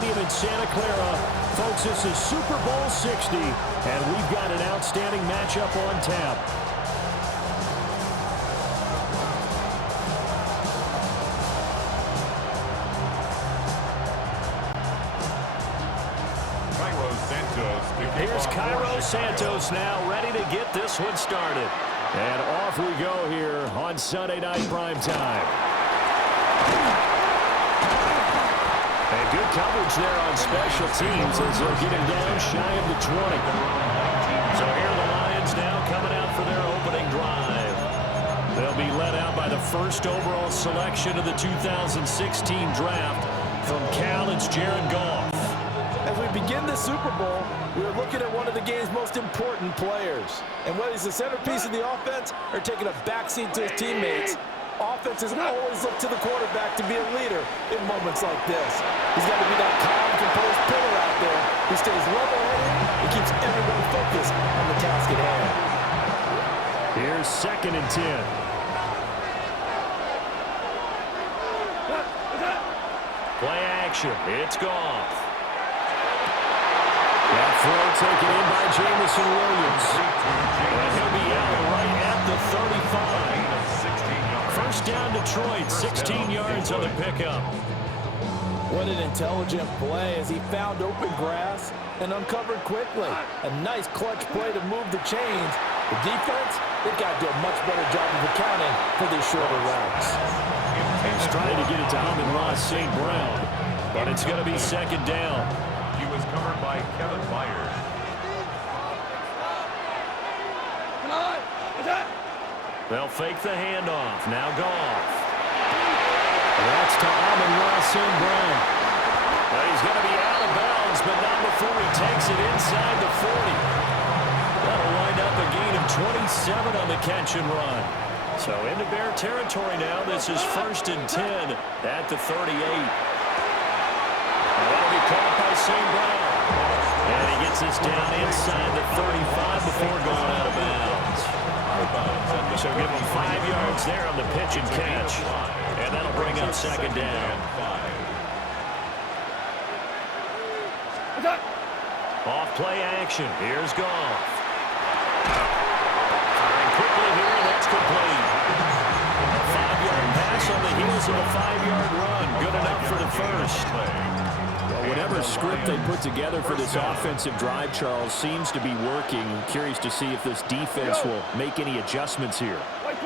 Stadium in Santa Clara. Folks, this is Super Bowl 60, and we've got an outstanding matchup on tap. Here's Cairo Santos now, ready to get this one started. And off we go here on Sunday Night Primetime. And good coverage there on special teams as they'll get him down shy of the 20. So here are the Lions now coming out for their opening drive. They'll be led out by the first overall selection of the 2016 draft. From Cal, it's Jared Goff. As we begin the Super Bowl, we're looking at one of the game's most important players. And whether he's the centerpiece of the offense or taking a backseat to his teammates, offenses always look to the quarterback to be a leader in moments like this. He's got to be that calm, composed pillar out there who stays level-headed and keeps everyone focused on the task at hand. Here's 2nd and 10. Play action. It's Goff. That throw taken in by Jamison Williams. And he'll be out right at the 35. First down Detroit, 16 yards on the pickup. What an intelligent play as he found open grass and uncovered quickly. A nice clutch play to move the chains. The defense, they've got to do a much better job of accounting for these shorter routes. He's trying to get it to Amon-Ra St. Brown, but it's going to be 2nd down. He was covered by Kevin Byard. They'll fake the handoff. Now Goff. That's to Amon-Ra St. Brown. Well, he's going to be out of bounds, but not before he takes it inside the 40. That'll wind up a gain of 27 on the catch and run. So into Bear territory now. This is 1st and 10 at the 38. That'll be caught by St. Brown. And he gets this down inside the 35 before going out of bounds. So give him 5 yards there on the pitch and catch. And that'll bring up 2nd down. Off play action. Here's Goff. Firing quickly here, and that's complete. A 5-yard pass on the heels of a 5-yard run. Good enough for the first. Well, whatever script they put together for this offensive drive, Charles, seems to be working. Curious to see if this defense will make any adjustments here.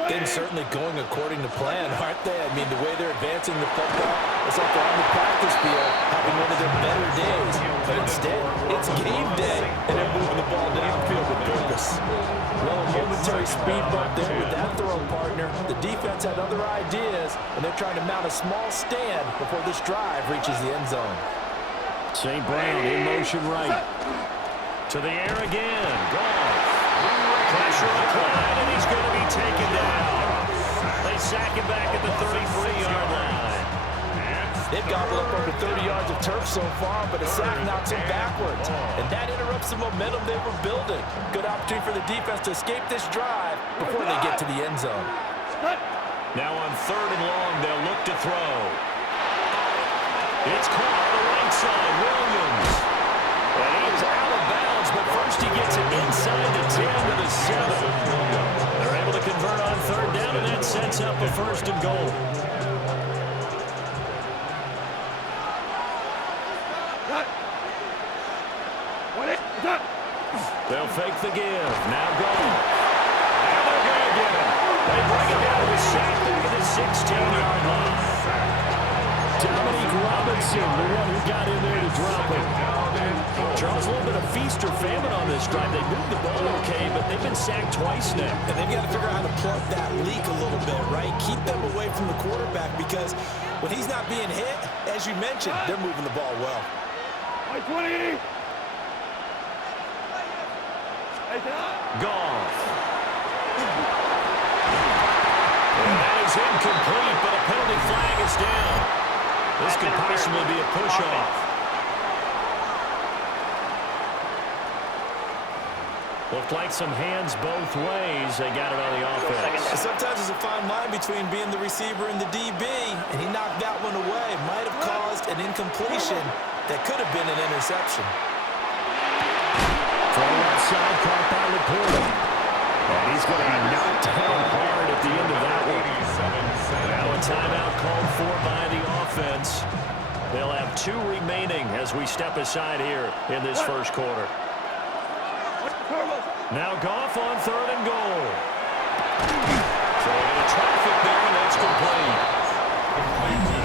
Things certainly going according to plan, aren't they? I mean, the way they're advancing the football, it's like they're on the practice field having one of their better days. But instead, it's game day, and they're moving the ball down the field with purpose. Well, a momentary speed bump there with that throw partner. The defense had other ideas, and they're trying to mount a small stand before this drive reaches the end zone. St. Brown in motion right. To the air again. Goff. Pressure applied, and he's going to be taken down. They sack him back at the 33-yard line. They've gobbled up over 30 yards of turf so far, but a sack knocks them backwards. And that interrupts the momentum they were building. Good opportunity for the defense to escape this drive before they get to the end zone. Now on 3rd and long, they'll look to throw. It's caught on the right side, Williams. And he is out of bounds, but first he gets it inside the 10 to the 7. They're able to convert on 3rd down, and that sets up a 1st and goal. They'll fake the give. Now Goff. And they're going to get him. They bring him down to the sack back at the 16-yard line. Dominique Robinson, the one who got in there to drop it. Charles, a little bit of feast or famine on this drive. They moved the ball okay, but they've been sacked twice now. And they've got to figure out how to plug that leak a little bit, right? Keep them away from the quarterback because when he's not being hit, as you mentioned, they're moving the ball well. 20. Goff. And that is incomplete, but a penalty flag is down. This could possibly be a push-off. Looked like some hands both ways. They got it on the offense. Sometimes there's a fine line between being the receiver and the DB, and he knocked that one away. Might have caused forced an incompletion that could have been an interception. From left side, caught by Laporta. And he's going to be knocked down hard at the end of that one. Now a timeout called for by the offense. They'll have 2 remaining as we step aside here in this first quarter. Now Goff on 3rd and goal. Throwing into traffic there, and that's complete.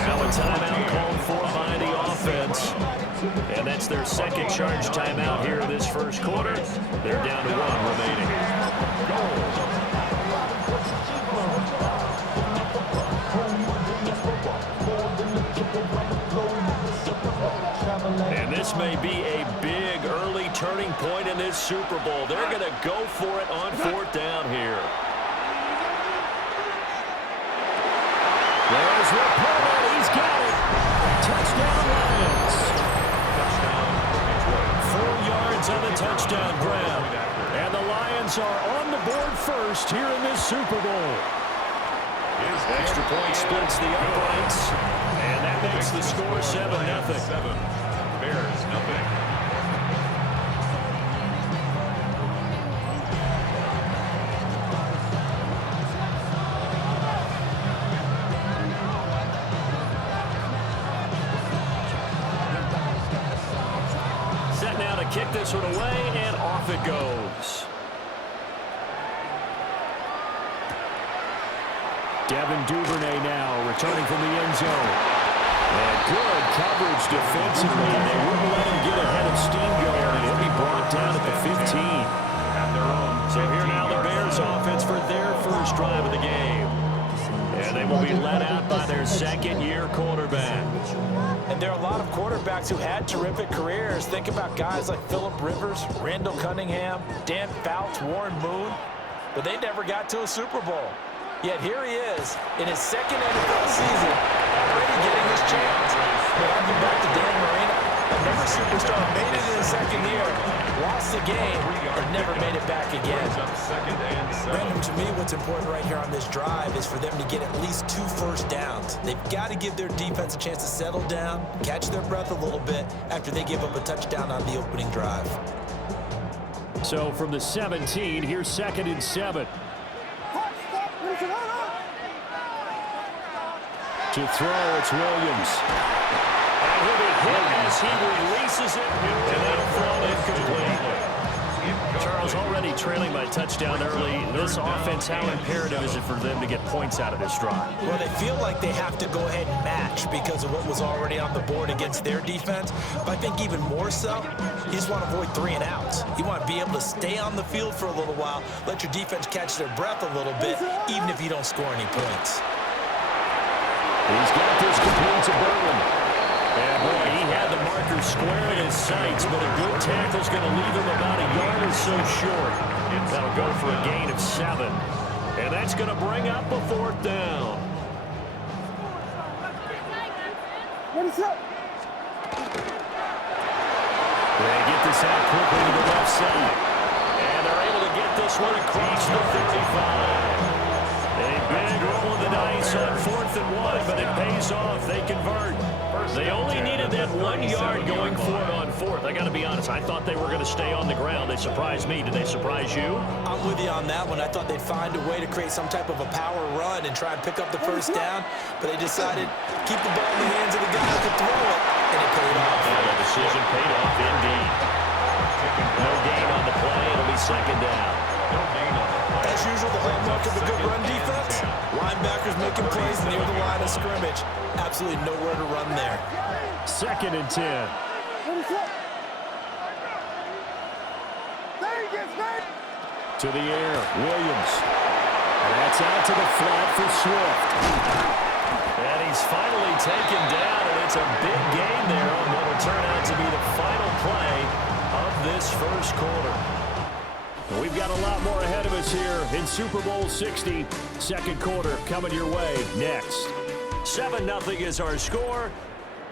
Now a timeout called for by the offense. And that's their second charge timeout here in this first quarter. They're down to 1 remaining. And this may be a big early turning point in this Super Bowl. They're going to go for it on 4th down here. There's Laporta. He's got it. Touchdown Lions. 4 yards on the touchdown grab. And the Lions are on the board first here in this Super Bowl. Extra point splits the uprights. And that makes the score 7-0. Bears, nothing. Set now to kick this one away, and off it goes. Devin Duvernay now returning from the end zone. And good coverage defensively. They wouldn't let him get ahead of steam going, and he'll be brought down at the 15. So here now the Bears offense for their first drive of the game. And they will be led out by their second-year quarterback. And there are a lot of quarterbacks who had terrific careers. Think about guys like Phillip Rivers, Randall Cunningham, Dan Fouts, Warren Moon. But they never got to a Super Bowl. Yet here he is in his second NFL season, already getting his chance. But I'll get back to Dan Marino. Another superstar made it in his second year, lost the game, and never made it back again. Brandon, to me, what's important right here on this drive is for them to get at least 2 first downs. They've got to give their defense a chance to settle down, catch their breath a little bit after they give up a touchdown on the opening drive. So from the 17, here's 2nd and 7. To throw, it's Williams. And he'll be hit as he releases it, and that'll throw incomplete. Charles, already trailing by touchdown early. This offense, how imperative is it for them to get points out of this drive? Well, they feel like they have to go ahead and match because of what was already on the board against their defense. But I think even more so, you just want to avoid 3 and outs. You want to be able to stay on the field for a little while, let your defense catch their breath a little bit, even if you don't score any points. He's got this complete to Berlin. And boy, he had the marker square in his sights, but a good tackle's going to leave him about a yard or so short. That'll go for a gain of 7. And that's going to bring up a 4th down. They get this out quickly to the left side. And they're able to get this one across the 55. A big roll of the dice on 4th and 1, but it pays off. They convert. They only needed that 1 yard going for it on 4th. I got to be honest, I thought they were going to stay on the ground. They surprised me. Did they surprise you? I'm with you on that one. I thought they'd find a way to create some type of a power run and try and pick up the first down, but they decided to keep the ball in the hands of the guy who could throw it, and it paid off. And the decision paid off indeed. No gain on the play. It'll be 2nd down. As usual, the hallmark of a good run defense, linebackers making plays near the line of scrimmage. Absolutely nowhere to run there. 2nd and 10. To the air, Williams. And that's out to the flat for Swift. And he's finally taken down, and it's a big gain there on what will turn out to be the final play of this first quarter. We've got a lot more ahead of us here in Super Bowl 60. Second quarter coming your way next. 7-0 is our score.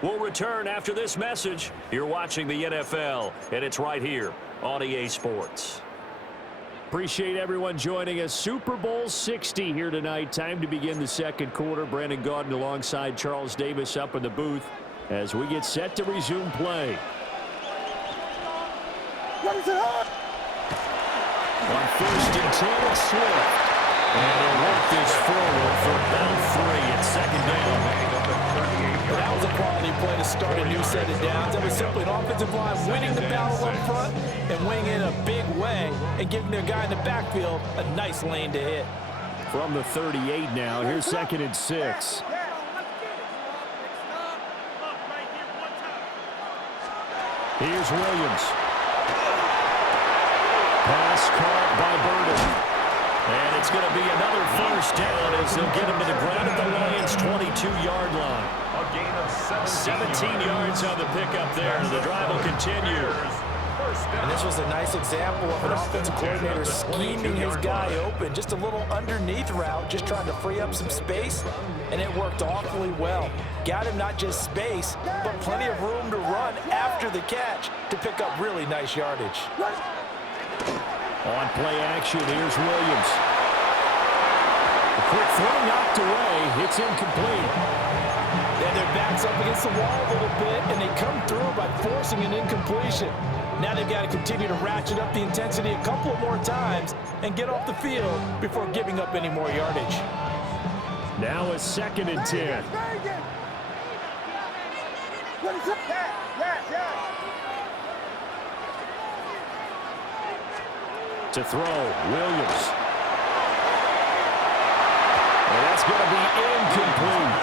We'll return after this message. You're watching the NFL, and it's right here on EA Sports. Appreciate everyone joining us. Super Bowl 60 here tonight. Time to begin the second quarter. Brandon Gaudin alongside Charles Davis up in the booth. as we get set to resume play. On 1st and 10, it's Swift. And he'll work this forward for about 3 at 2nd down. But that was a quality play to start a new set of downs. That was simply an offensive line winning the battle up front and winning in a big way and giving their guy in the backfield a nice lane to hit. From the 38 now, here's 2nd and 6. Here's Williams. Pass caught by Burden. And it's going to be another 1st down as they'll get him to the ground at the Lions' 22-yard line. A gain of 17 yards on the pickup there. The drive will continue. And this was a nice example of an offensive coordinator scheming his guy open. Just a little underneath route, just trying to free up some space, and it worked awfully well. Got him not just space, but plenty of room to run after the catch to pick up really nice yardage. On play action, here's Williams. A quick throw knocked away. It's incomplete. Then their back's up against the wall a little bit, and they come through by forcing an incompletion. Now they've got to continue to ratchet up the intensity a couple more times and get off the field before giving up any more yardage. Now a 2nd and 10. To throw, Williams. And that's going to be incomplete.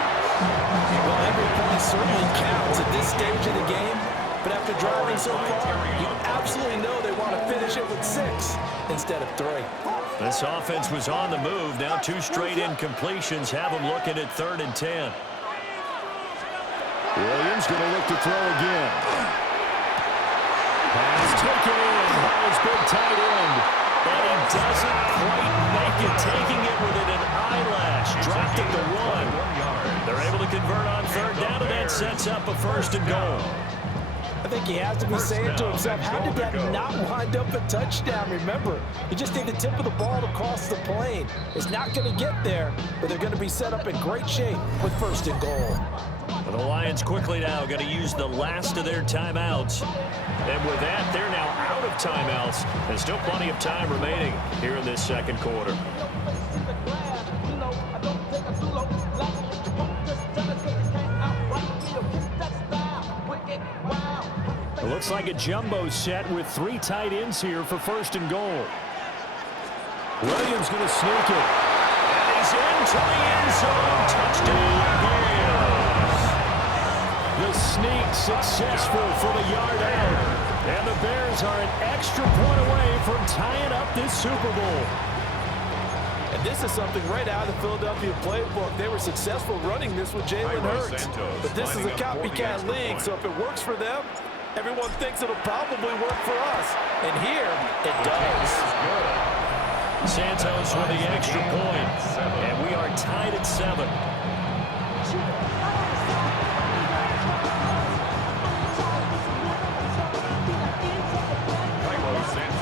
Well, every point certainly counts at this stage of the game, but after driving so far, you absolutely know they want to finish it with 6 instead of 3. This offense was on the move. Now 2 straight incompletions have them looking at 3rd and 10. Williams going to look to throw again. Pass taken in by his big tight end. And he doesn't quite make it, taking it within an eyelash. Dropped at the 1. They're able to convert on 3rd down, and that sets up a 1st and goal. I think he has to be saying to himself, how did that not wind up a touchdown? Remember, you just need the tip of the ball to cross the plane. It's not going to get there, but they're going to be set up in great shape with 1st and goal. The Lions quickly now going to use the last of their timeouts. And with that, they're now out of timeouts. And still plenty of time remaining here in this 2nd quarter. It looks like a jumbo set with 3 tight ends here for 1st and goal. Williams going to sneak it. And he's into the end zone. Touchdown, Bears. The sneak successful for the yard out. And the Bears are an extra point away from tying up this Super Bowl. And this is something right out of the Philadelphia playbook. They were successful running this with Jalen Hurts. But this is a copycat league, so if it works for them, everyone thinks it'll probably work for us. And here, it does. Santos with the extra point. And we are tied at 7.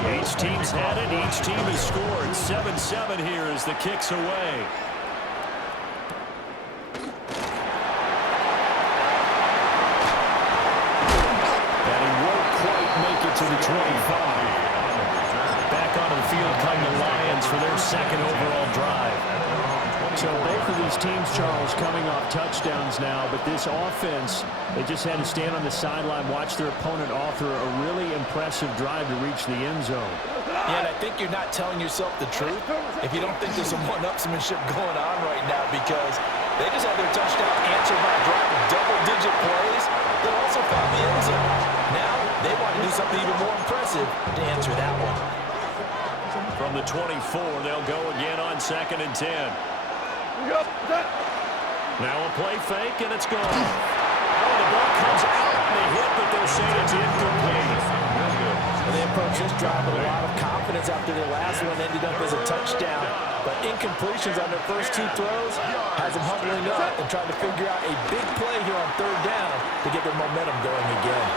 Each team's had it. Each team has scored. 7-7 here as the kick's away. And he won't quite make it to the 25. Back onto the field come the Lions for their 2nd overall drive. So both of these teams, Charles, coming off touchdowns now, but this offense, they just had to stand on the sideline, watch their opponent author a really impressive drive to reach the end zone. Yeah, and I think you're not telling yourself the truth if you don't think there's some one-upsmanship going on right now, because they just had their touchdown answered by a drive of double-digit plays that also found the end zone. Now they want to do something even more impressive to answer that one. From the 24, they'll go again on 2nd and 10. Now a play fake, and it's gone. Oh, the ball comes out on the hit, but they'll say it's incomplete. Well, they approached this drive with a lot of confidence after their last one ended up as a touchdown. But incompletions on their first 2 throws has them huddling up and trying to figure out a big play here on 3rd down to get their momentum going again.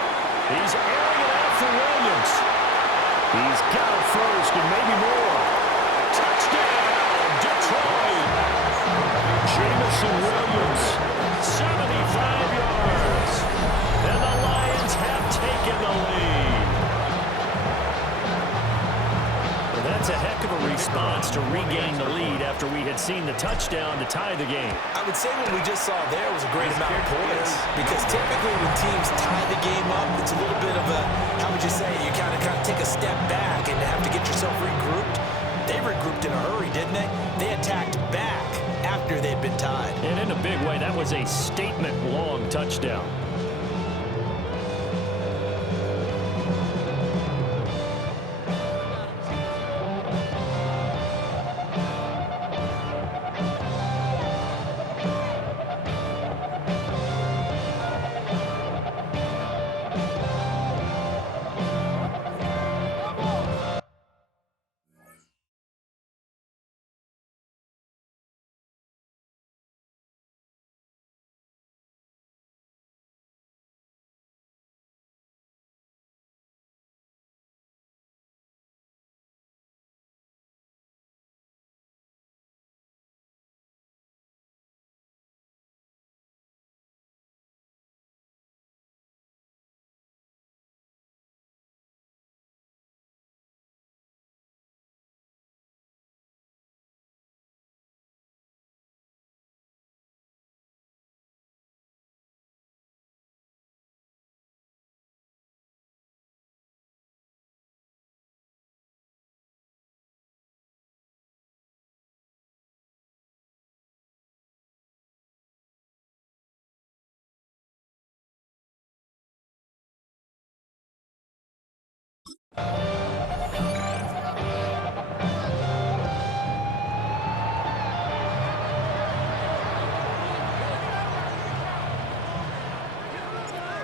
He's airing it out for Williams. He's got it first and maybe more. Touchdown, Detroit. Jamison Williams, 75 yards. response to regain the lead after we had seen the touchdown to tie the game? I would say what we just saw there was a great amount of points, because typically when teams tie the game up, it's a little bit of a, how would you say, you kind of take a step back and have to get yourself regrouped. They regrouped in a hurry, didn't they? They attacked back after they'd been tied. And in a big way, that was a statement-long touchdown.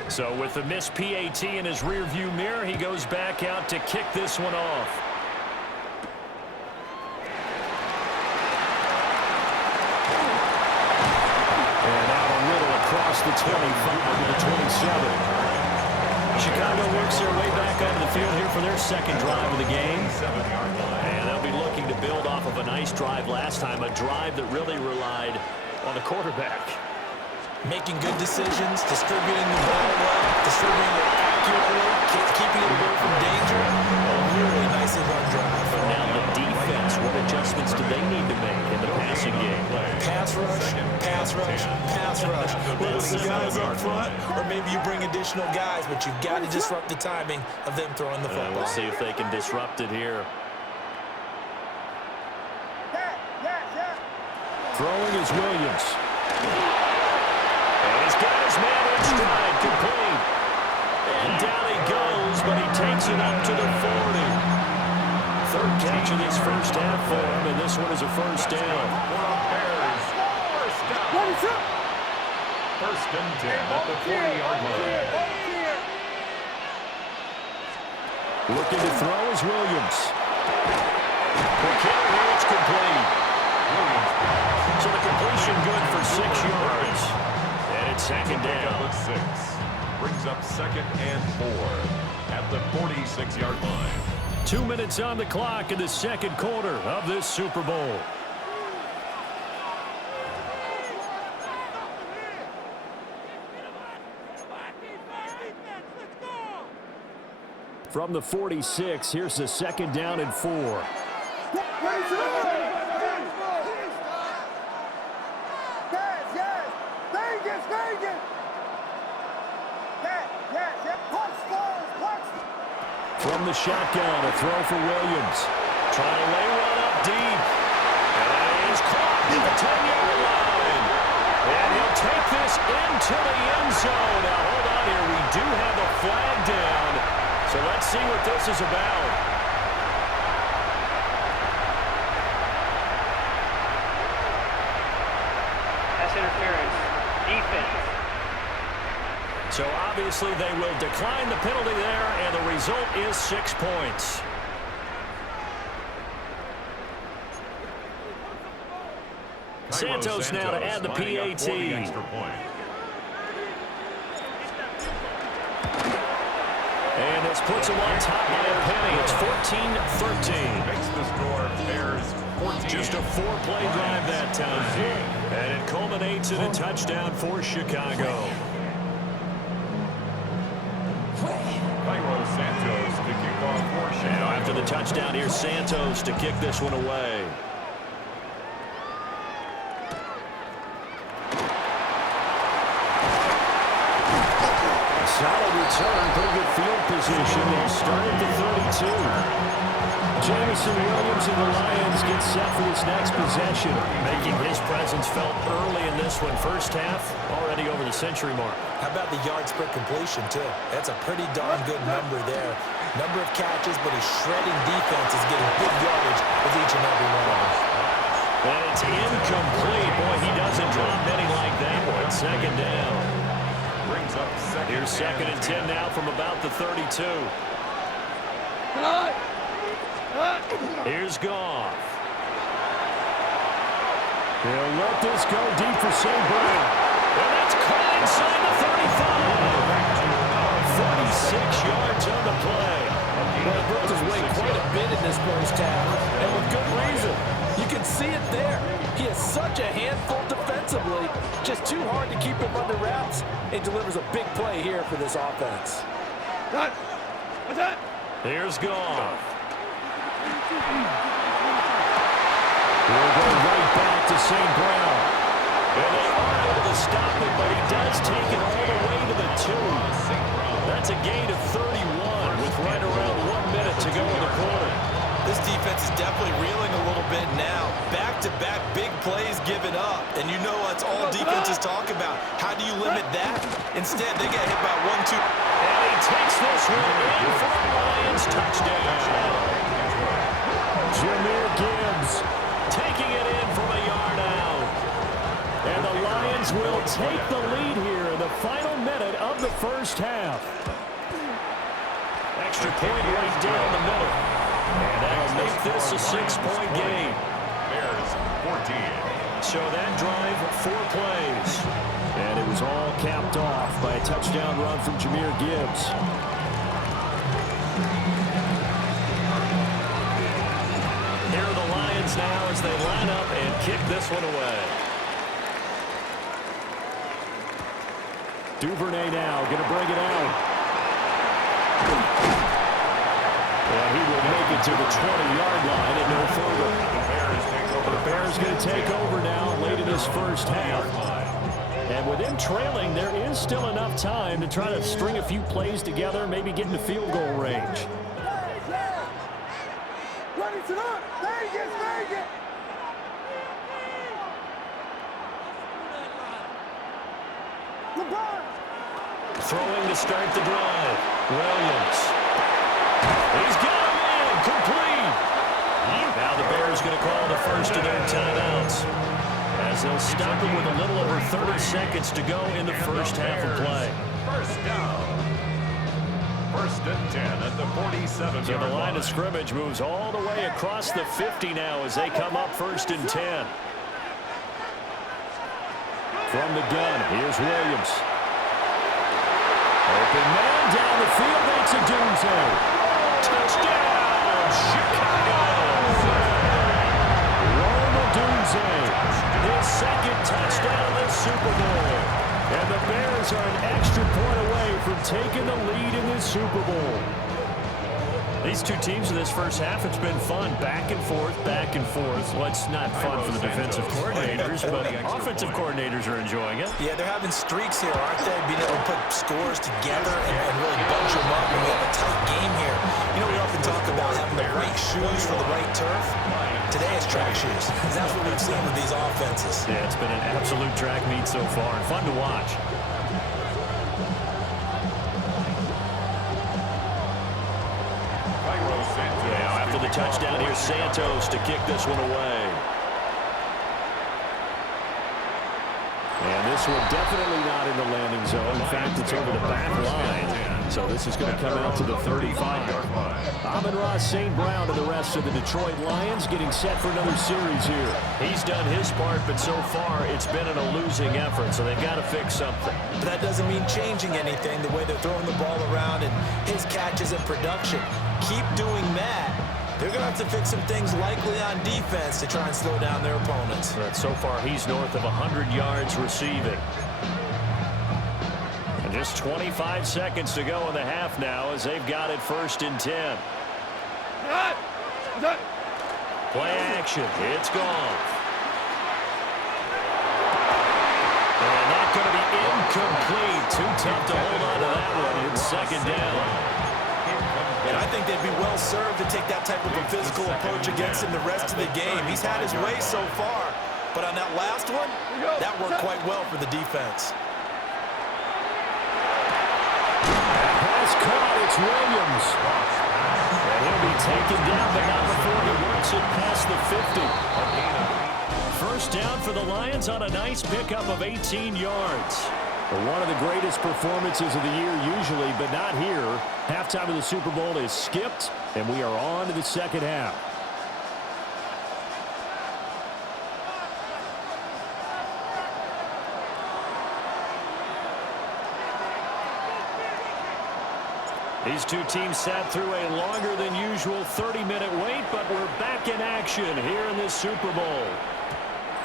So with the missed PAT in his rearview mirror, he goes back out to kick this one off. And out a little across the 25 to the 27. Chicago works their way back onto the field here for their second drive of the game. And they'll be looking to build off of a nice drive last time, a drive that really relied on the quarterback. Making good decisions, distributing the ball well, distributing it accurately, keeping it away from danger. A really nicely run drive. But now the defense, what adjustments do they need to make in the passing game? Pass rush, pass rush, pass rush. Whether it's the guys up front, or maybe you bring additional guys, but you've got to disrupt the timing of them throwing the football. We'll see if they can disrupt it here. Throwing is Williams. And he's got his man in stride, complete. And down he goes, but he takes it up to the 40. Third catch of this first half for him, and this one is a first down. First and 10 at the 40-yard line. Looking to throw is Williams. The carry, it's complete. So the completion good for 6 yards. And it's second down. With 6. Brings up second and 4 at the 46-yard line. 2 minutes on the clock in the second quarter of this Super Bowl. From the 46, here's the second down and 4. From the shotgun, a throw for Williams. Trying to lay one up deep. And he's caught at the 10-yard line. And he'll take this into the end zone. Now, hold on here. We do have a flag down. So let's see what this is about. Pass interference. Defense. So obviously they will decline the penalty there, and the result is 6 points. Santos now to add the PAT. And this puts him on top by a penny. It's 14-13. Makes the score Bears 14. Just a 4-play drive that time. And it culminates in a touchdown for Chicago. Cairo Santos to kick off for Now after the touchdown, here's Santos to kick this one away. Solid return, pretty good field position. They'll start at the 32. Jamison Williams and the Lions get set for this next possession, making his presence felt early in this one. First half, already over the century mark. How about the yards per completion, too? That's a pretty darn good number there. Number of catches, but his shredding defense is getting big yardage with each and every one of them. And it's incomplete. Boy, he doesn't drop many like that one. Second down. Brings up Here's second and 10 now from about the 32. Here's Goff. He'll let this go deep for St. Brown. And that's caught inside the 35. 46 yards on the play. Well, he broke his weight quite a bit in this first half, and with good reason. You can see it there. He is such a handful defensively. Just too hard to keep him under wraps. It delivers a big play here for this offense. Here's Goff. We'll go right back to St. Brown. And they are able to stop him, but he does take it all the way to the 2. That's a gain of 31 with right around 1 minute to go in the quarter. This defense is definitely reeling a little bit now. Back-to-back big plays given up. And you know that's all defenses talk about. How do you limit that? Instead, they get hit by 1-2. And he takes this one in for a Lions touchdown. Jahmyr Gibbs taking it in from a yard out. And the Lions will take the lead here in the final minute of the first half. Extra point right down the middle. And that'll make this a 6-point game. Bears 14. So that drive, 4 plays. And it was all capped off by a touchdown run from Jahmyr Gibbs. Here are the Lions now as they line up and kick this one away. Duvernay now going to bring it out. And he will make it to the 20-yard line and no further. The Bears going to take over now late in this first half. And with them trailing, there is still enough time to try to string a few plays together, maybe get into field goal range. Throwing to start the drive. Williams. He's got him in. Complete. Now the Bears going to call the first of their timeouts, as they'll stop him with a little over 30 seconds to go in the first half of play. First down. First and 10 at the 47. So the line of scrimmage moves all the way across the 50 now as they come up first and 10. From the gun, here's Williams. Open man down the field, makes a doomsday. Touchdown, Chicago! Doomsday, his second touchdown of the Super Bowl. And the Bears are an extra point away from taking the lead in this Super Bowl. These two teams in this first half, it's been fun. Back and forth, back and forth. Well, it's not fun for the defensive coordinators, but offensive coordinators are enjoying it. Yeah, they're having streaks here, aren't they? Being able to put scores together and really bunch them up when we have a tight game here. You know, we often talk about having the right shoes for the right turf. Today it's track shoes. That's what we've seen with these offenses. Yeah, it's been an absolute track meet so far and fun to watch. Yeah, after the touchdown, here's Santos to kick this one away. And this one definitely not in the landing zone. In fact, it's over the back line. So this is going to come out to the 35. Amon-Ra St. Brown and the rest of the Detroit Lions getting set for another series here. He's done his part, but so far it's been in a losing effort, so they've got to fix something. But that doesn't mean changing anything, the way they're throwing the ball around and his catches and production. Keep doing that. They're going to have to fix some things likely on defense to try and slow down their opponents. But so far he's north of 100 yards receiving. And just 25 seconds to go in the half now as they've got it first and 10. Play action. It's gone. And that's going to be incomplete. Too tough to hold on to that one. It's second down. And I think they'd be well served to take that type of a physical approach against him the rest of the game. He's had his way so far, but on that last one, that worked quite well for the defense. Pass caught. It's Williams. And he'll be taken down, but not before he works it past the 50. First down for the Lions on a nice pickup of 18 yards. One of the greatest performances of the year usually, but not here. Halftime of the Super Bowl is skipped, and we are on to the second half. These two teams sat through a longer than usual 30-minute wait, but we're back in action here in this Super Bowl.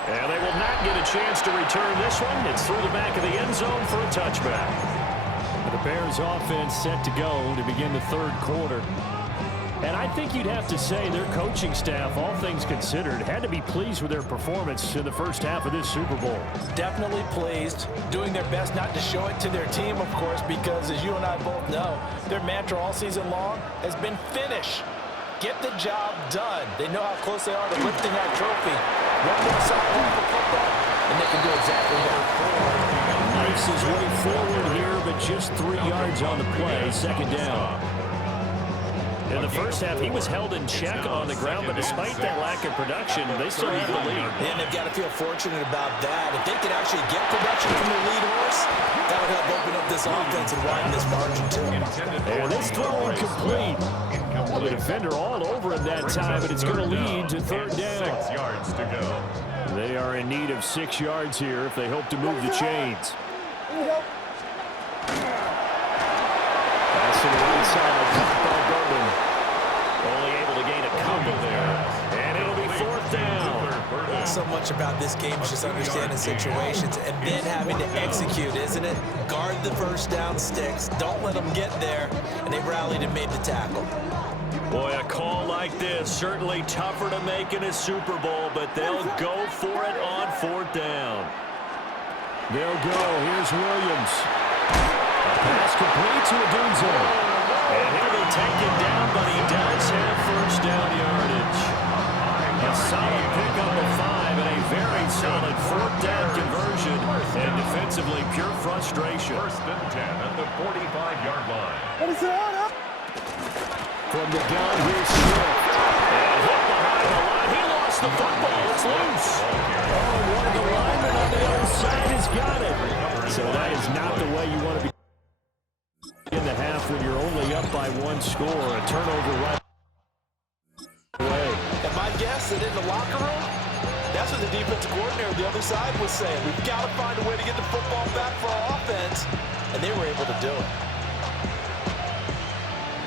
And they will not get a chance to return this one. It's through the back of the end zone for a touchback. The Bears offense set to go to begin the third quarter. And I think you'd have to say their coaching staff, all things considered, had to be pleased with their performance in the first half of this Super Bowl. Definitely pleased, doing their best not to show it to their team, of course, because as you and I both know, their mantra all season long has been finish. Get the job done. They know how close they are to lifting that trophy. One more cycle of football, and they can do exactly that. Knifes his way forward here, but just 3 yards on the play, second down. In the first half, he was held in check on the ground, but despite that lack of production, they still need the lead. And they've got to feel fortunate about that. If they could actually get production from their lead horse, that would help open up this offense and widen this margin too. And this throw incomplete. Well, the defender all over him that time, but it's going to lead to third down. 6 yards to go. They are in need of 6 yards here if they hope to move the chains. Pass to the right side, caught by Burden. Only able to gain a couple there. And it'll be fourth down. So much about this game is just understanding situations and then having to execute, isn't it? Guard the first down sticks. Don't let them get there. And they rallied and made the tackle. Boy, a call like this, certainly tougher to make in a Super Bowl, but they'll go for it on fourth down. They'll go. Here's Williams. Pass complete to Adunzo. And he'll be taken down, but he does have first down yardage. A solid pickup of 5 and a very solid fourth down conversion. And defensively, pure frustration. First and 10 at the 45-yard line. From the gun, here's Swift. And hit behind the line. He lost the football. It's loose. Oh, one of the linemen on the other side has got it. So that is not the way you want to be in the half when you're only up by 1 score. A turnover right away. And my guess that in the locker room, that's what the defensive coordinator on the other side was saying. We've got to find a way to get the football back for our offense. And they were able to do it.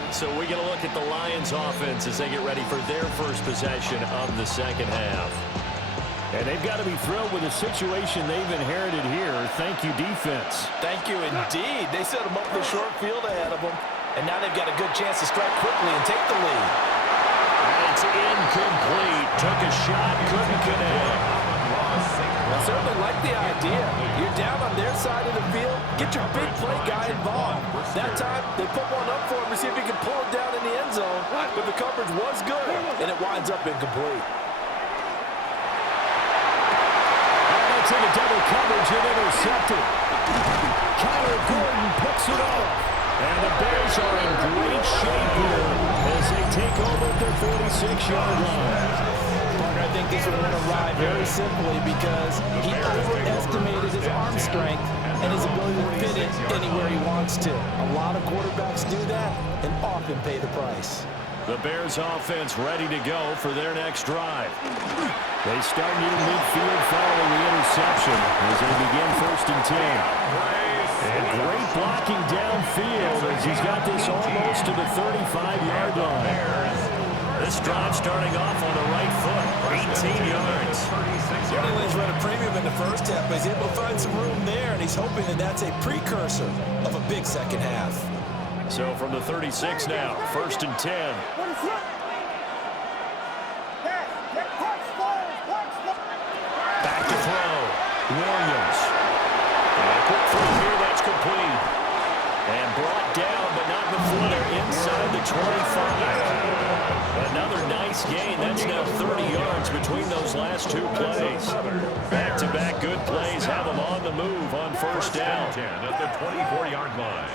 So we get a look at the Lions offense as they get ready for their first possession of the second half. And they've got to be thrilled with the situation they've inherited here. Thank you, defense. Thank you indeed. They set them up the short field ahead of them. And now they've got a good chance to strike quickly and take the lead. It's incomplete. Took a shot, couldn't connect. I certainly like the idea. You're down on their side of the field. Get your big play guy involved. That time, they put one up for him to see if he can pull it down in the end zone. But the coverage was good, and it winds up incomplete. That's into double coverage and intercepted. Kyler Gordon picks it off. And the Bears are in great shape here as they take over at their 46-yard line. I think this one went awry very simply because he overestimated his arm strength and his ability to fit it anywhere he wants to. A lot of quarterbacks do that and often pay the price. The Bears offense ready to go for their next drive. They start near midfield following the interception as they begin first and 10. And great blocking downfield as he's got this almost to the 35-yard line. This drive starting off on the right foot, 18 yards. Johnny Lynn's run a premium in the first half, but he's able to find some room there, and he's hoping that that's a precursor of a big second half. So from the 36 now, first and 10. 25. Another nice gain. That's now 30 yards between those last two plays. Back-to-back good plays have them on the move on first down. 10 at the 24-yard line.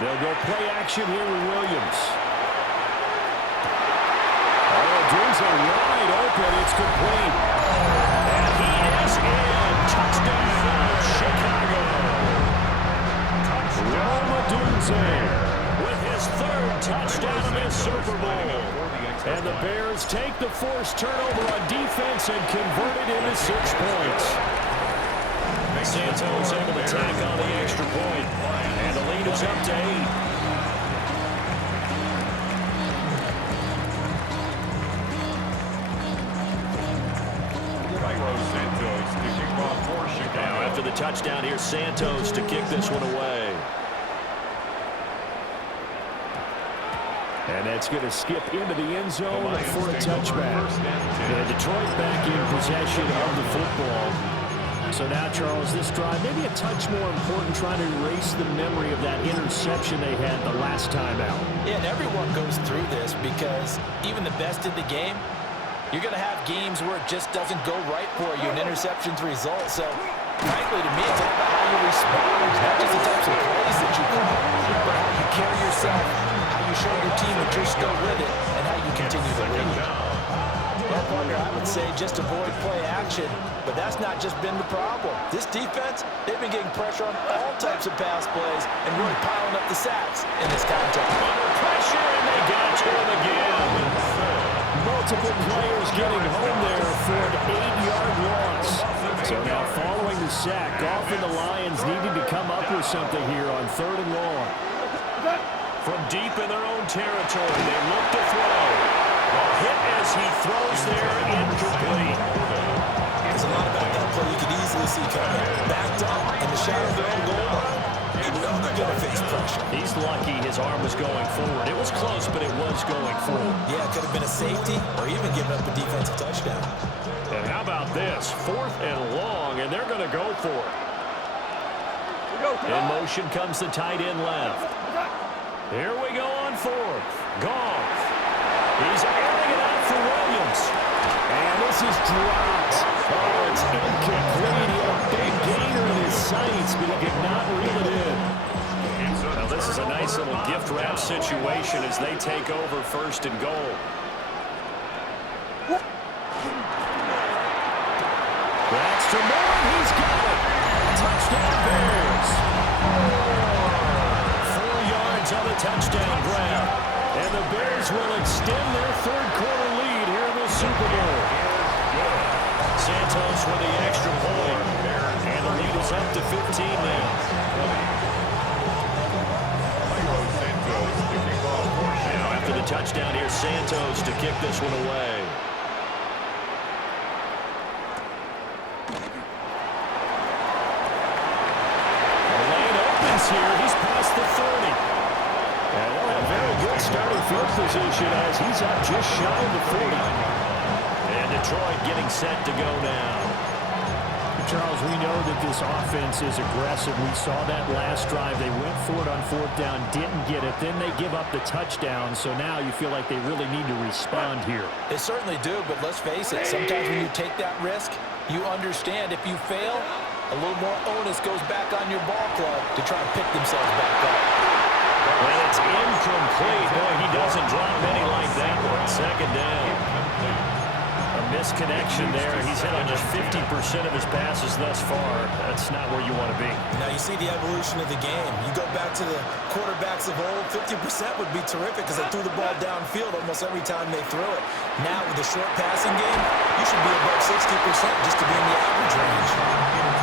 They'll go play action here with Williams. Dunze wide open. It's complete. And he is in. Touchdown, Chicago. Roma Dunze with his third touchdown of his Super Bowl. And the Bears take the forced turnover on defense and convert it into 6 points. Santos able to tack on the extra point. And the lead is up to 8. Now after the touchdown, here's Santos to kick this one away. And that's going to skip into the end zone for a touchback. And Detroit back in possession of the football. So now, Charles, this drive maybe a touch more important, trying to erase the memory of that interception they had the last time out. Yeah, and everyone goes through this because even the best in the game, you're going to have games where it just doesn't go right for you, and interceptions result. So, frankly, to me, it's all about how you respond, not just the types of plays that you call, but how you carry yourself, how you show your team that you're still with it, and how you continue to lead. Well, partner, I would say just avoid play action, but that's not just been the problem. This defense, they've been getting pressure on all types of pass plays and really piling up the sacks in this contest. Under pressure, and they got to him again. Multiple players getting home there for an 8-yard loss. So now following the sack, Goff and the Lions needed to come up with something here on 3rd and long. From deep in their own territory, they look to throw. A hit as he throws there, incomplete. There's a lot about that play you could easily see coming. Backed up in the shadow of their own goal line. You know they're going to face pressure. He's lucky his arm was going forward. It was close, but it was going forward. Yeah, it could have been a safety or even giving up a defensive touchdown. And how about this? 4th and long, and they're going to go for it. In motion comes the tight end left. Here we go on 4th. Goff. He's airing it out for Williams. And this is dropped. Oh, it's incomplete. He had a big gainer in his sights, but he could not reel it in. Now, this is a nice little gift wrap situation as they take over 1st and goal. That's to Moore. He's got it. Touchdown, Bears. 4 yards on the touchdown grab. And the Bears will extend their 3rd quarter lead here in the Super Bowl. Santos with the extra point. And the lead is up to 15 now. Now after the touchdown, here's Santos to kick this one away. The lane opens here. He's past the 30. And a very good starting field position as he's up just shy of the 40. And Detroit getting set to go now. Charles, we know that this offense is aggressive. We saw that last drive. They went for it on 4th down, didn't get it. Then they give up the touchdown. So now you feel like they really need to respond here. They certainly do, but let's face it. Sometimes when you take that risk, you understand if you fail, a little more onus goes back on your ball club to try and pick themselves back up. And it's incomplete. Boy, he doesn't drop many like that one. 2nd down. A misconnection there. He's hit on just 50% of his passes thus far. That's not where you want to be. Now you see the evolution of the game. You go back to the quarterbacks of old, 50% would be terrific because they threw the ball downfield almost every time they threw it. Now with the short passing game, you should be above 60% just to be in the average range.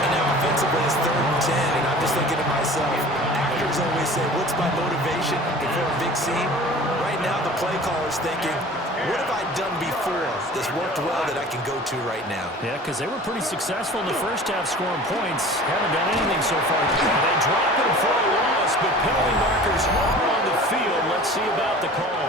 And now offensively it's 3rd and 10, and I'm just thinking to myself, actors always say, what's my motivation before a big scene? Right now the play caller's thinking, what have I done before that's worked well that I can go to right now? Yeah, because they were pretty successful in the first half scoring points. Haven't done anything so far. And they drop him for a loss, but penalty markers are on the field. Let's see about the call.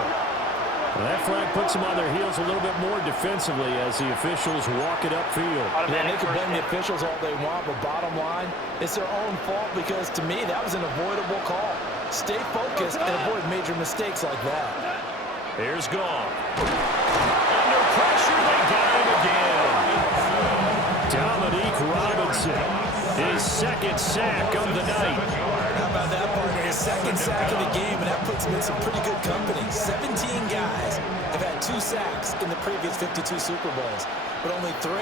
Well, that flag puts them on their heels a little bit more defensively as the officials walk it upfield. Yeah, they can blame the officials all they want, but bottom line, it's their own fault because, to me, that was an avoidable call. Stay focused and avoid major mistakes like that. Here's Goff. Under pressure, they got him again. Dominique Robinson, his second sack of the night. How about that, partner? His second sack of the game, and that puts him in some pretty good company. 17 guys have had 2 sacks in the previous 52 Super Bowls, but only 3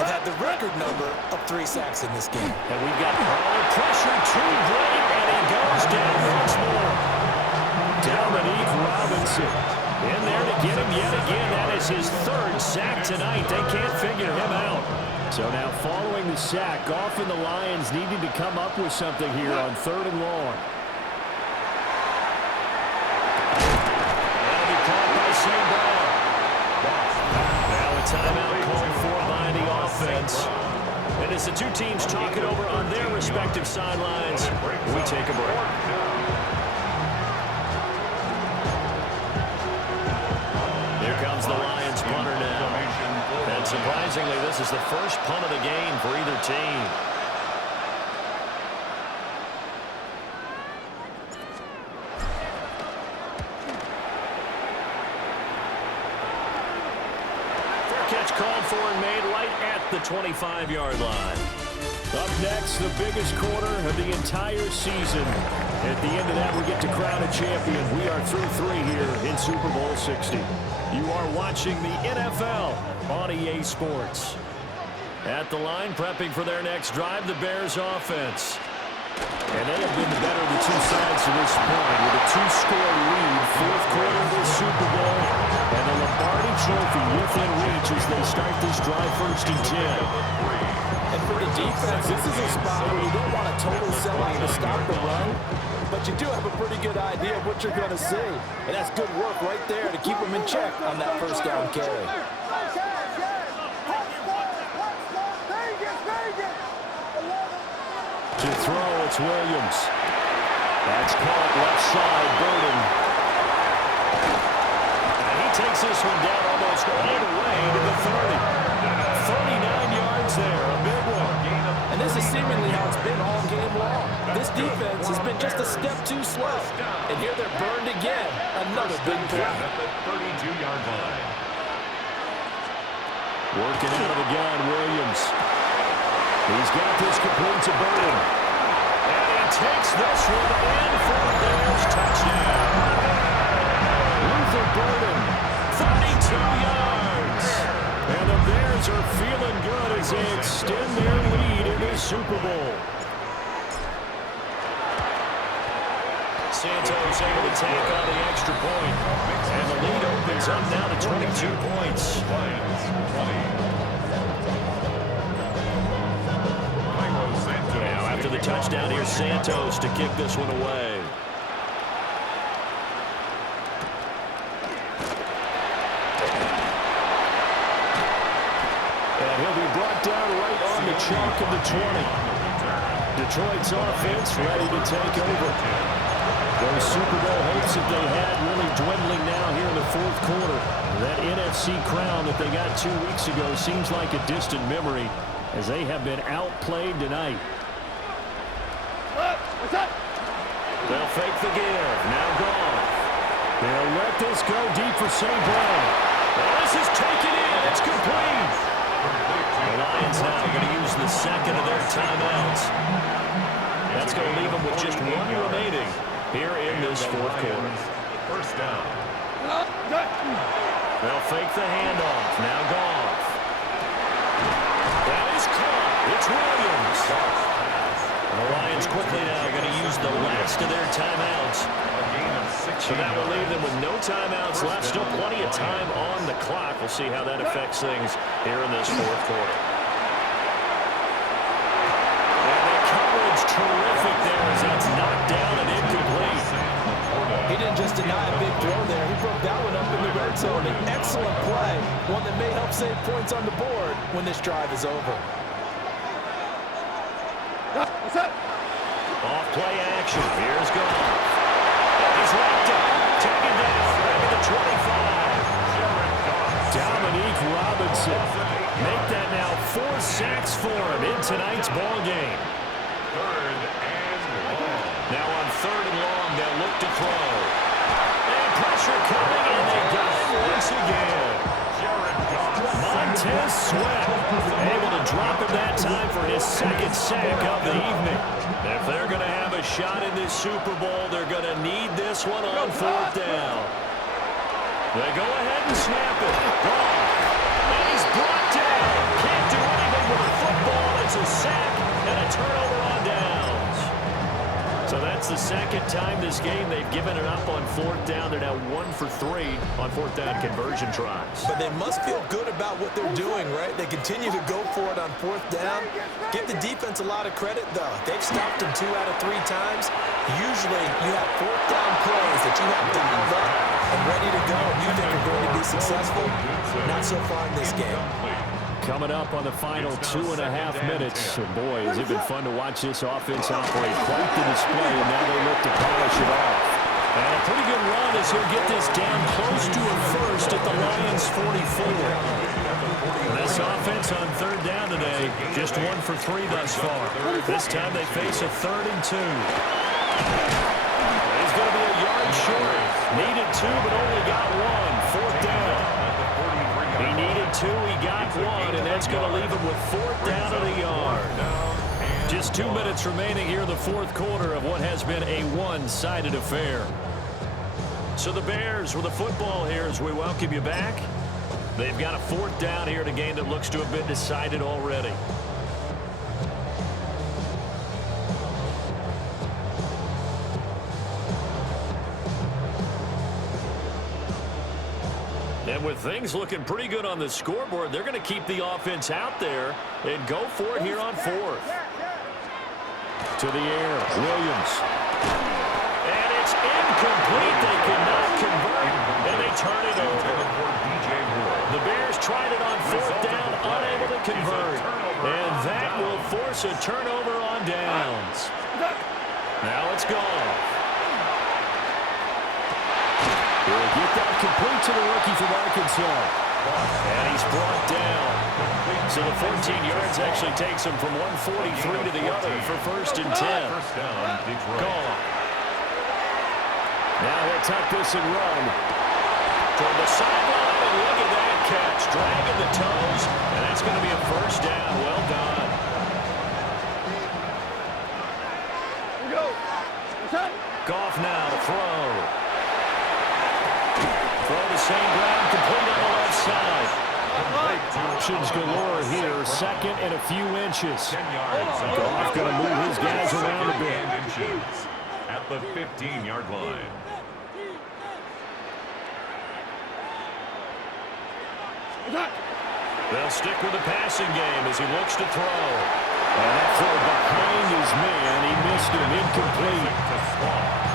have had the record number of 3 sacks in this game. And we've got pressure too great, and he goes down once more. Dominique Robinson in there to get him yet again. That is his 3rd sack tonight. They can't figure him out. So now following the sack, Goff and the Lions needing to come up with something here on 3rd and long. That'll be caught by St. Brown. Now a timeout called for by the offense. And as the two teams talk it over on their respective sidelines, we take a break. Here comes the Lions punter now. And surprisingly, this is the first punt of the game for either team. Fair catch called for and made right at the 25-yard line. Up next, the biggest quarter of the entire season. At the end of that, we get to crown a champion. We are through 3 here in Super Bowl 60. You are watching the NFL on EA Sports. At the line, prepping for their next drive, the Bears offense. And they have been the better of the two sides to this point with a 2-score lead, 4th quarter of this Super Bowl. And the Lombardi Trophy within reach as they start this drive 1st and 10. And for the defense, this is a spot where you don't want to totally sell out to stop the run, but you do have a pretty good idea of what you're going to see. And that's good work right there to keep them in check on that 1st down carry. To throw, it's Williams. That's caught left side, Burden. And he takes this one down almost all the way to the 30. 39 yards there, a big one. And this is seemingly how it's been all game long. This defense has been just a step too slow. And here they're burned again. Another big play. At the 32-yard line. Working out of the gun, Williams. He's got this complete to Burden. And he takes this one in for the Bears touchdown. Luther Burden, 32 yards. And the Bears are feeling good as they extend their lead in this Super Bowl. Santos able to take on the extra point. And the lead opens up now to 22 points. Now after the touchdown, here's Santos to kick this one away. And he'll be brought down right on the chalk of the 20. Detroit's offense ready to take over. Those Super Bowl hopes that they had really dwindling now here in the 4th quarter. That NFC crown that they got 2 weeks ago seems like a distant memory as they have been outplayed tonight. They'll fake the give. Now Goff. They'll let this go deep for St. Brown. Well, this is taken in. It's complete. The Lions now going to use the second of their timeouts. That's going to leave them with just 1 remaining here in this 4th quarter. 1st down. They'll fake the handoff. Now Goff. That is caught. It's Williams. The Lions quickly now going to use the last of their timeouts. So that will leave them with no timeouts left. Still plenty of time on the clock. We'll see how that affects things here in this 4th quarter. And the coverage terrific there as that's knocked down and incomplete. He didn't just deny a big throw there. He broke that one up in the red zone. An excellent play. One that may help save points on the board when this drive is over. Off play action. Here's Goff. He's wrapped up. Taken down. Right at the 25. Robinson. Make that now 4 sacks for him in tonight's ball game. Third and long. Now on 3rd and long, they'll look to throw. And pressure coming, and they got him once again. Montez Sweat able to drop him that time for his 2nd sack of the evening. If they're going to have a shot in this Super Bowl, they're going to need this one on 4th down. They go ahead and snap it. Gone. And he's brought down. Can't do anything with the football. It's a sack and a turnover on downs. So that's the 2nd time this game they've given it up on 4th down. They're now 1 for 3 on 4th down conversion tries. But they must feel good about what they're doing, right? They continue to go for it on 4th down. Give the defense a lot of credit, though. They've stopped them 2 out of 3 times. Usually, you have 4th down plays that you have dialed up and ready to go. You think are going to be successful? Not so far in this game. Coming up on the final 2.5 minutes. Oh boy, has it been fun to watch this offense operate. Quite the display, and now they look to polish it off. And a pretty good run as he'll get this down close to a first at the Lions' 44. This offense on 3rd down today, just 1 for 3 thus far. This time they face a 3rd and 2. He's going to be a yard short. Needed 2, but only got 1. 4th down. He needed 2, he got 1, and that's going to leave him with 4th down at a yard. Just 2 minutes remaining here in the 4th quarter of what has been a one-sided affair. So the Bears with the football here as we welcome you back. They've got a 4th down here in a game that looks to have been decided already. And with things looking pretty good on the scoreboard, they're going to keep the offense out there and go for it here on 4th. To the air, Williams. And it's incomplete. They cannot convert, and they turn it over. The Bears tried it on 4th down, unable to convert. And that will force a turnover on downs. Now it's gone. He'll get that complete to the rookie from Arkansas. And he's brought down. So the 14 yards actually takes him from 143 to the other for 1st and 10. Gone. Now he'll tuck this and run. Toward the sideline, and look at that catch. Dragging the toes, and that's going to be a 1st down. Well done. Goff now to throw. Throw the same ground, complete on the left side. Options galore here, 2nd and a few inches. Goff going to move his guys around a bit. At the 15-yard line. They'll stick with the passing game as he looks to throw. And that throw behind his man, he missed him, incomplete.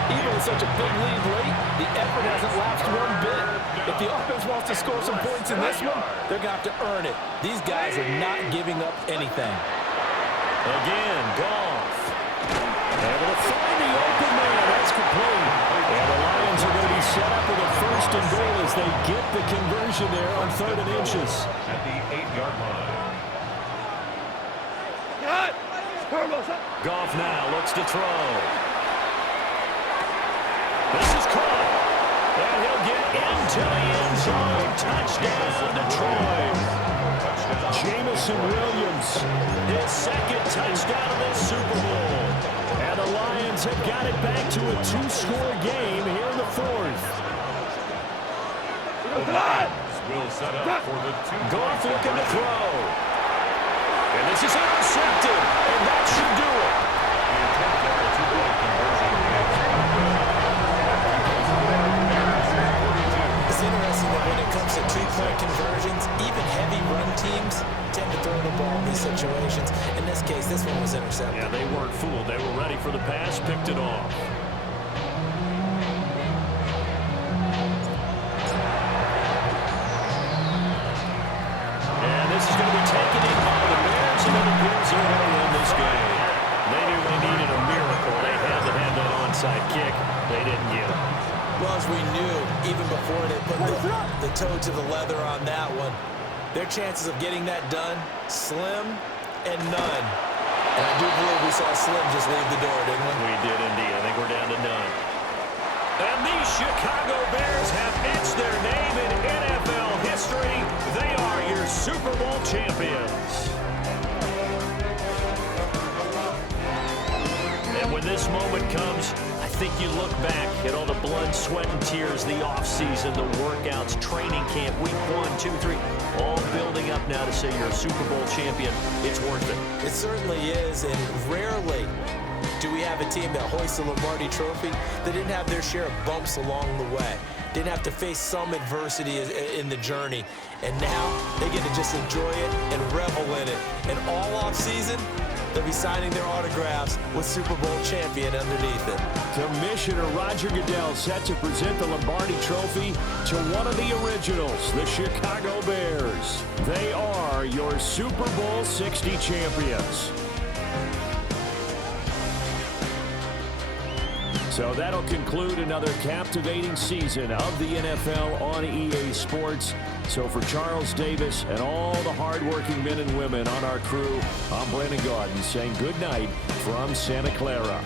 Even with such a big lead late, the effort hasn't lapsed one bit. If the offense wants to score some points in this one, they're going to have to earn it. These guys are not giving up anything. Again, Goff. Able to find the open man. That's complete. And the Lions are going to be set up with a 1st and goal as they get the conversion there on 3rd and inches. At the 8-yard line. Goff now looks to throw. This is caught. And he'll get into the end zone. Touchdown, Detroit. Jamison Williams, his 2nd touchdown of this Super Bowl. And the Lions have got it back to a 2-score game here in the 4th. Will set up for the 2. Goff looking to throw. And this is intercepted. And that should do it. It's interesting that when it comes to 2-point conversions, even heavy run teams tend to throw the ball in these situations. In this case, this one was intercepted. Yeah, they weren't fooled. They were ready for the pass, picked it off. And this is going to be taken in by the Bears, and it appears they're going to win this game. They knew they needed a miracle. They had to have that onside kick. They didn't get it. Well, as we knew, even before they put the toe to the leather on that one, their chances of getting that done, slim and none. And I do believe we saw Slim just leave the door, didn't we? We did indeed. I think we're down to none. And these Chicago Bears have etched their name in NFL history. They are your Super Bowl champions. And when this moment comes, I think you look back at all the blood, sweat, and tears, the offseason, the workouts, training camp, week 1, 2, 3, all building up now to say you're a Super Bowl champion. It's worth it. It certainly is, and rarely do we have a team that hoists a Lombardi trophy that didn't have their share of bumps along the way, didn't have to face some adversity in the journey, and now they get to just enjoy it and revel in it. And all offseason, they'll be signing their autographs with Super Bowl champion underneath it. Commissioner Roger Goodell set to present the Lombardi Trophy to one of the originals, the Chicago Bears. They are your Super Bowl 60 champions. So that'll conclude another captivating season of the NFL on EA Sports. So for Charles Davis and all the hardworking men and women on our crew, I'm Brandon Gaudin saying good night from Santa Clara.